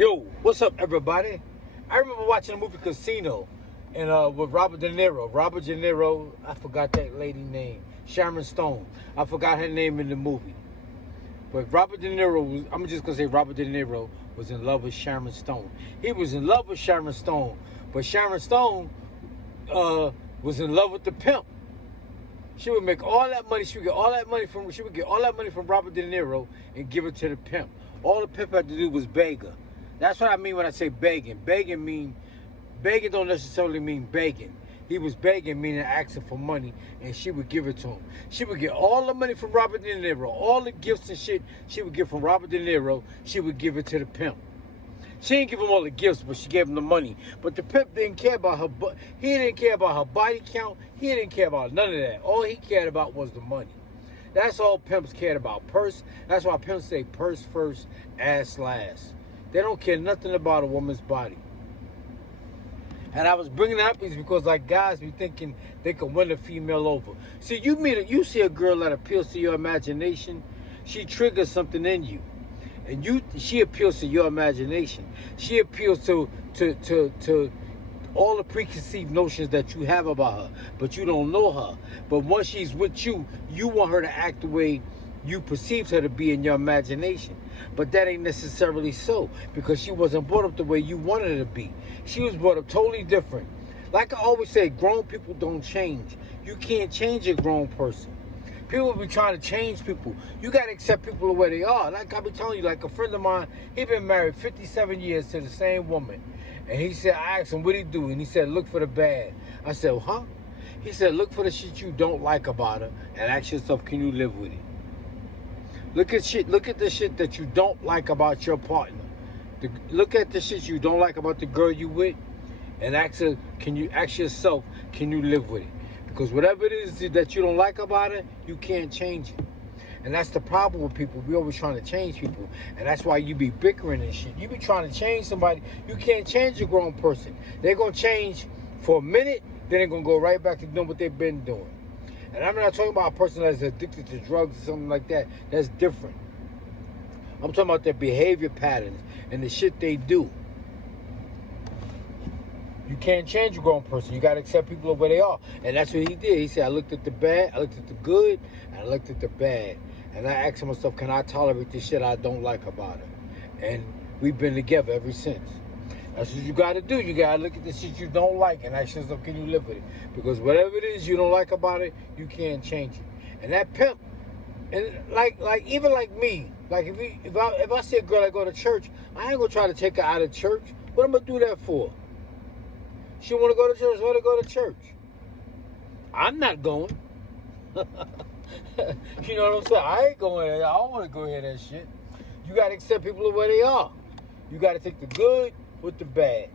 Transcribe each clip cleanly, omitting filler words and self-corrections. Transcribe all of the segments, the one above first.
Yo, what's up, everybody? I remember watching the movie Casino, and with Robert De Niro. Robert De Niro, I forgot that lady name. Sharon Stone. I forgot her name in the movie. But Robert De Niro was, I'm just gonna say Robert De Niro was in love with Sharon Stone. He was in love with Sharon Stone, but Sharon Stone was in love with the pimp. She would make all that money. She would get all that money from Robert De Niro and give it to the pimp. All the pimp had to do was beg her. That's what I mean when I say begging. Begging don't necessarily mean begging. He was begging, meaning asking for money, and she would give it to him. She would get all the money from Robert De Niro, all the gifts and shit she would get from Robert De Niro, she would give it to the pimp. She didn't give him all the gifts, but she gave him the money. But the pimp didn't care about her. He didn't care about her body count. He didn't care about none of that. All he cared about was the money. That's all pimps cared about. Purse. That's why pimps say purse first, ass last. They don't care nothing about a woman's body. And I was bringing that up is because like guys be thinking they can win a female over. See, you see a girl that appeals to your imagination, she triggers something in you. And she appeals to your imagination. She appeals to all the preconceived notions that you have about her, but you don't know her. But once she's with you, you want her to act the way you perceived her to be in your imagination. But that ain't necessarily so, because she wasn't brought up the way you wanted her to be. She was brought up totally different. Like I always say, grown people don't change. You can't change a grown person. People be trying to change people. You got to accept people the way they are. Like I be telling you, like a friend of mine, he been married 57 years to the same woman. And he said, I asked him, what he do? And he said, look for the bad. I said, well, huh? He said, look for the shit you don't like about her and ask yourself, can you live with it? Look at the shit that you don't like about your partner. Look at the shit you don't like about the girl you with and ask yourself, can you live with it? Because whatever it is that you don't like about it, you can't change it. And that's the problem with people. We always trying to change people. And that's why you be bickering and shit. You be trying to change somebody. You can't change a grown person. They're going to change for a minute, then they're going to go right back to doing what they've been doing. And I'm not talking about a person that's addicted to drugs or something like that. That's different. I'm talking about their behavior patterns and the shit they do. You can't change a grown person. You got to accept people the way they are. And that's what he did. He said, I looked at the bad, I looked at the good, and I looked at the bad. And I asked myself, can I tolerate this shit I don't like about her? And we've been together ever since. That's what you got to do. You got to look at the shit you don't like and ask yourself, can you live with it? Because whatever it is you don't like about it, you can't change it. And that pimp, and even like me, like if I see a girl that go to church, I ain't going to try to take her out of church. What am I going to do that for? She want to go to church, let her go to church. I'm not going. You know what I'm saying? I ain't going there. I don't want to go hear that shit. You got to accept people the way they are. You got to take the good with the bad.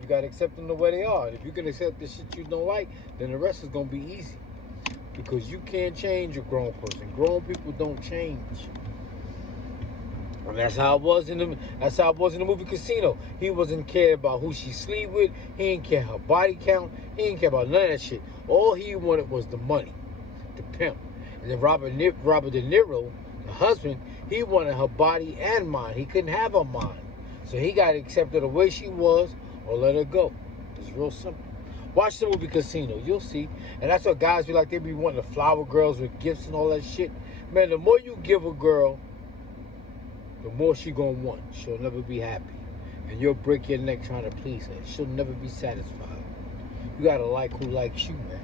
You got to accept them the way they are. And if you can accept the shit you don't like, then the rest is going to be easy. Because you can't change a grown person. Grown people don't change. And that's how it was in the movie Casino. He wasn't cared about who she sleep with. He didn't care her body count. He didn't care about none of that shit. All he wanted was the money, the pimp. And then Robert De Niro, the husband, he wanted her body and mind. He couldn't have her mind. So he got to accept her the way she was or let her go. It's real simple. Watch the movie Casino. You'll see. And that's what guys be like. They be wanting to flower girls with gifts and all that shit. Man, the more you give a girl, the more she gonna want. She'll never be happy. And you'll break your neck trying to please her. She'll never be satisfied. You gotta like who likes you, man.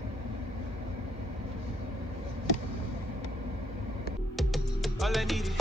All I need is